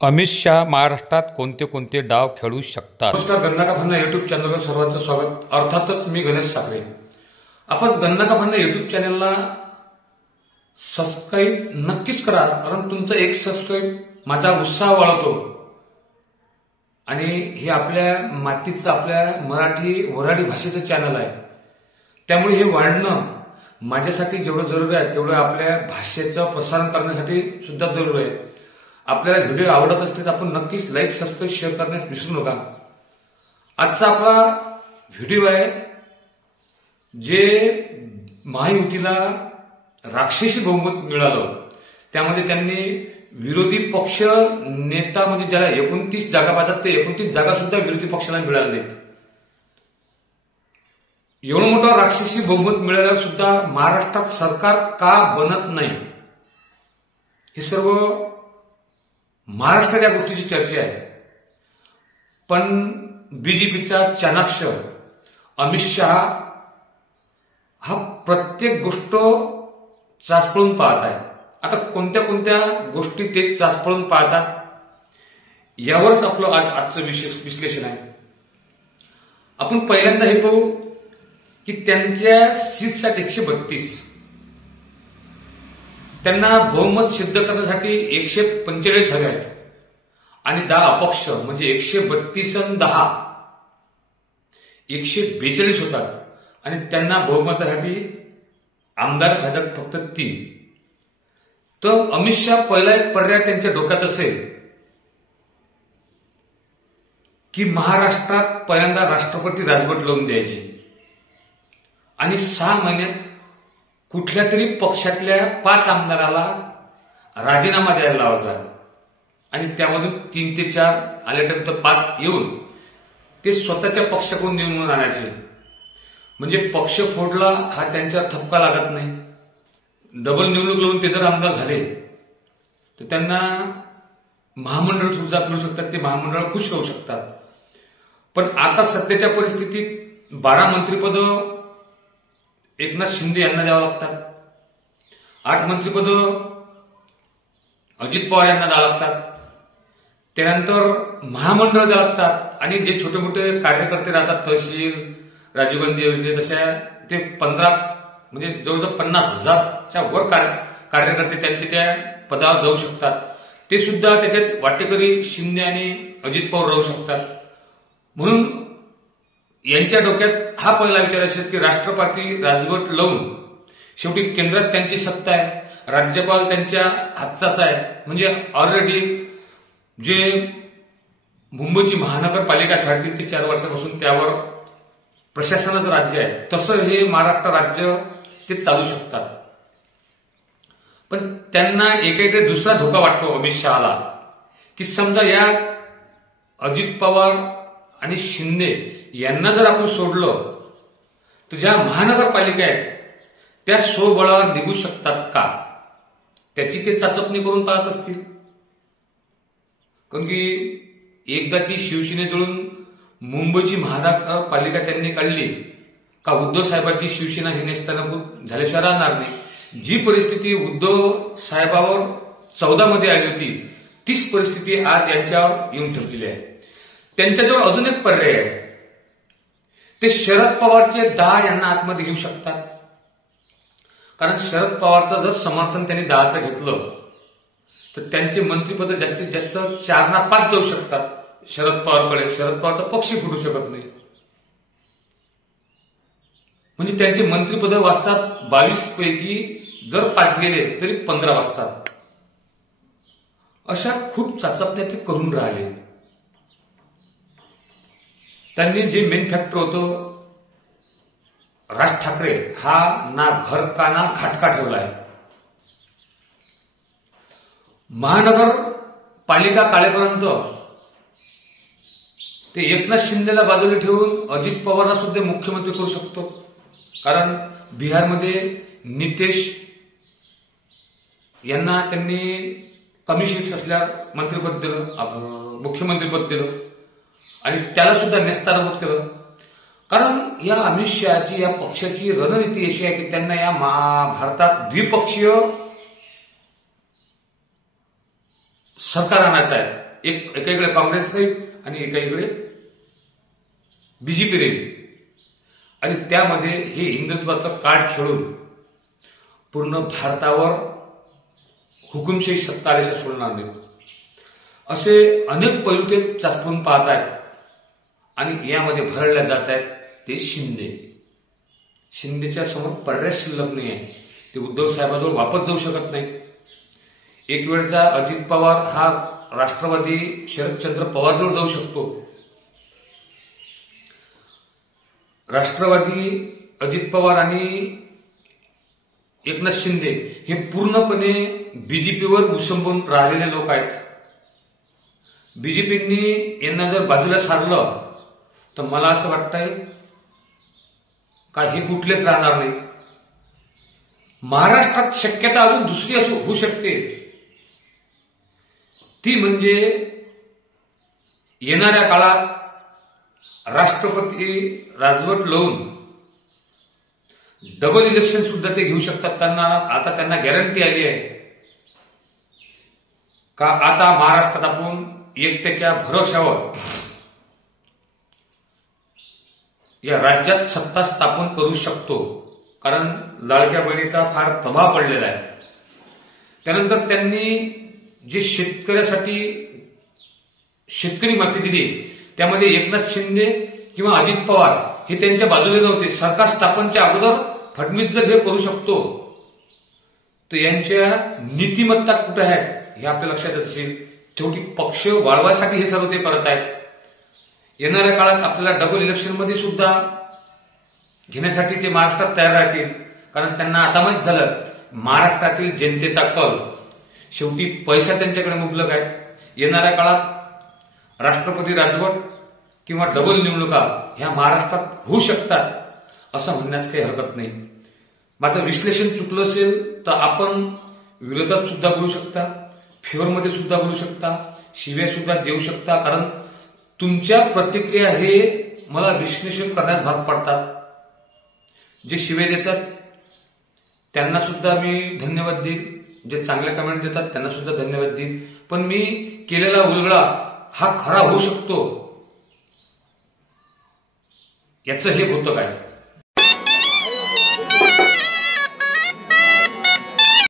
अमित शाह महाराष्ट्रात कोणते कोणते डाव खेळू शकतात? नमस्कार, गन्ना का फन्ना युट्यूब चॅनलवर सर्वांचं स्वागत. अर्थातच मी गणेश साखरे. आपण गन्ना का फन्ना युट्यूब चॅनलला सबस्क्राईब नक्कीच करा, कारण तुमचं एक सबस्क्राईब माझा उत्साह वाढवतो आणि हे आपल्या मातीचं, आपल्या मराठी वऱ्हाडी भाषेचं चॅनल आहे. त्यामुळे हे वाढणं माझ्यासाठी जेवढं जरुरी आहे तेवढं आपल्या भाषेचं प्रसारण करण्यासाठी सुद्धा जरुरी आहे. आपल्याला व्हिडिओ आवडत असतील तर आपण नक्कीच लाईक, सबस्क्राईब, शेअर करण्यास विसरू नका. आजचा आपला व्हिडिओ आहे जे महायुतीला राक्षसी बहुमत मिळालं, त्यामध्ये त्यांनी विरोधी पक्ष नेता म्हणजे ज्याला 29 जागा पाहिजेत ते 29 जागा सुद्धा विरोधी पक्षाला मिळाल्या नाहीत. एवढं मोठं राक्षसी बहुमत मिळाल्यावर सुद्धा महाराष्ट्रात सरकार का बनत नाही, हे सर्व महाराष्ट्रात या गोष्टीची चर्चा आहे. पण बीजेपीचा चाणाक्ष अमित शहा हा प्रत्येक गोष्ट चाचपळून पाहत आहे. आता कोणत्या कोणत्या गोष्टी ते चाचपळून पाहतात यावरच आपलं आजचं विश्लेषण आहे. आपण पहिल्यांदा हे पाहू की त्यांच्या सीट्स आहेत 132. त्यांना बहुमत सिद्ध करण्यासाठी 145 हवे आहेत आणि 10 अपक्ष म्हणजे 132 आणि 10 142 होतात आणि त्यांना बहुमतासाठी आमदार भाजप फक्त 3. तर अमित शहा पहिला एक पर्याय त्यांच्या डोक्यात असेल की महाराष्ट्रात पहिल्यांदा राष्ट्रपती राजवट लावून द्यायची आणि 6 महिन्यात कुठल्या तरी पक्षातल्या 5 आमदाराला राजीनामा द्यायला लावायचा आणि त्यामधून 3 ते 4 आल्यानंतर 5 येऊन ते स्वतःच्या पक्षाकडून निवडून आणायचे. म्हणजे पक्ष फोडला हा त्यांचा थपका लागत नाही. डबल निवडणूक लावून ते जर आमदार झाले तर त्यांना महामंडळ सुद्धा मिळू शकतात, ते महामंडळ खुश होऊ शकतात. पण आता सध्याच्या परिस्थितीत 12 मंत्रिपद एकनाथ शिंदे यांना द्यावं लागतात, 8 मंत्रिपद अजित पवार यांना द्यावं लागतात, त्यानंतर महामंडळ द्यावं लागतात आणि जे छोटे मोठे कार्यकर्ते राहतात तहसील, राजीव गांधी योजने तशा ते 15 म्हणजे जवळजवळ 50,000च्या वर कार्यकर्ते त्यांचे त्या पदावर जाऊ शकतात. ते सुद्धा त्याच्यात वाटेकरी शिंदे आणि अजित पवार राहू शकतात. म्हणून यांच्या डोक्यात हा पहिला विचार असेल की राष्ट्रपती राजवट लावून शेवटी केंद्रात त्यांची सत्ता आहे, राज्यपाल त्यांच्या हाताचा आहे. म्हणजे ऑलरेडी जे मुंबईची महानगरपालिका 3.5 ते 4 वर्षापासून त्यावर प्रशासनाचं राज्य आहे, तसं हे महाराष्ट्र राज्य ते चालू शकतात. पण त्यांना एकीकडे दुसरा धोका वाटतो अमित शहाला की समजा या अजित पवार आणि शिंदे यांना जर आपण सोडलं तर ज्या महानगरपालिका आहेत त्या स्वबळावर निघू शकतात का, त्याची ते चाचपणी करून पाहत असतील. कारण की एकदाची शिवसेनेजवळून मुंबईची महानगरपालिका त्यांनी काढली का उद्धव साहेबांची शिवसेना ही नेस्तनाबूत झाल्याशिवाय राहणार नाही. जी परिस्थिती उद्धव साहेबावर 14 मध्ये आली होती तीच परिस्थिती आज यांच्यावर येऊन ठेवलेली आहे. त्यांच्याजवळ अजून एक पर्याय आहे, ते शरद पवारचे 10 यांना आतमध्ये घेऊ शकतात. कारण शरद पवारचं जर समर्थन त्यांनी 10चं घेतलं तर त्यांचे मंत्रिपद जास्तीत जास्त 4 ना 5 जाऊ शकतात शरद पवारकडे. शरद पवारचा पक्ष फुटू शकत नाही. म्हणजे त्यांचे मंत्रिपद वाचतात 22 पैकी जर 5 गेले तरी 15 वाचतात. अशा खूप चाचपण्या ते करून राहिले. त्यांनी जे मेन फॅक्टर होतं, राज ठाकरे हा ना घर का ना घाटका ठेवलाय. महानगरपालिका काळेपर्यंत ते एकनाथ शिंदेला बाजूला ठेवून अजित पवारला सुद्धा मुख्यमंत्री करू शकतो. कारण बिहारमध्ये नितेश यांना त्यांनी कमी सीट्स असल्यावर मंत्रिपद दिलं, मुख्यमंत्रीपद दिलं आणि त्याला सुद्धा नेस्तारभूत केलं. कारण या अमित शहाची, या पक्षाची रणनीती अशी आहे की त्यांना या भारतात द्विपक्षीय सरकार आणायचं आहे. एकाकडे काँग्रेस राहील आणि एकाकडे बीजेपी राहील आणि त्यामध्ये हे हिंदुत्वाचं कार्ड खेळून पूर्ण भारतावर हुकुमशाही सत्ता आल्याशिवाय सोडणार नाही. असे अनेक पैलू ते चाचपून पाहत आहेत आणि यामध्ये भरडल्या जात आहेत ते शिंदेच्या समोर पर्याय शिल्लक नाही आहे. ते उद्धव साहेबांजवळ वापस जाऊ शकत नाही. एक वेळचा अजित पवार हा राष्ट्रवादी शरदचंद्र पवारजवळ जाऊ शकतो. राष्ट्रवादी अजित पवार आणि एकनाथ शिंदे हे पूर्णपणे बीजेपीवर उसंबून राहिलेले लोक आहेत. बीजेपींनी यांना जर बाजूला सारलं तर मला असं वाटतंय का हे कुठलेच राहणार नाही. महाराष्ट्रात शक्यता अजून दुसरी होऊ शकते, ती म्हणजे येणाऱ्या काळात राष्ट्रपती राजवट लावून डबल इलेक्शन सुद्धा ते घेऊ शकतात. आता त्यांना गॅरंटी आली आहे का आता महाराष्ट्रात आपण एकट्याच्या भरोशावर या राज्यात सत्ता स्थापन करू शकतो. कारण लाडक्या बहिणीचा फार प्रभाव पडलेला आहे. त्यानंतर त्यांनी जे शेतकऱ्यासाठी शेतकरी माफी दिली त्यामध्ये एकनाथ शिंदे किंवा अजित पवार हे त्यांच्या बाजूने नव्हते. सरकार स्थापनेच्या अगोदर फडणवीस जर हे करू शकतो तर यांच्या नीतिमत्ता कुठे आहे हे आपल्या लक्षात असेल. शेवटी पक्ष वाढवायसाठी हे सर्व ते करत आहेत. येणाऱ्या काळात आपल्याला डबल इलेक्शनमध्ये सुद्धा घेण्यासाठी ते महाराष्ट्रात तयार राहतील. कारण त्यांना आता माहीत झालं महाराष्ट्रातील जनतेचा कल शेवटी पैसा त्यांच्याकडे मुबलक आहे. येणाऱ्या काळात राष्ट्रपती राजवट किंवा डबल निवडणुका ह्या महाराष्ट्रात होऊ शकतात असं म्हणण्यास काही हरकत नाही. माझं विश्लेषण चुकलं असेल तर आपण विरोधात सुद्धा बोलू शकता, फेवरमध्ये सुद्धा बोलू शकता, शिव्या सुद्धा देऊ शकता. कारण तुमच्या प्रतिक्रिया हे मला विश्लेषण करण्यास भाग पडतात. जे शिव्या देतात त्यांना सुद्धा मी धन्यवाद देईन, जे चांगले कमेंट देतात त्यांना सुद्धा धन्यवाद देईन. पण मी केलेला उलगडा हा खरा होऊ शकतो याचं हे होतं काय.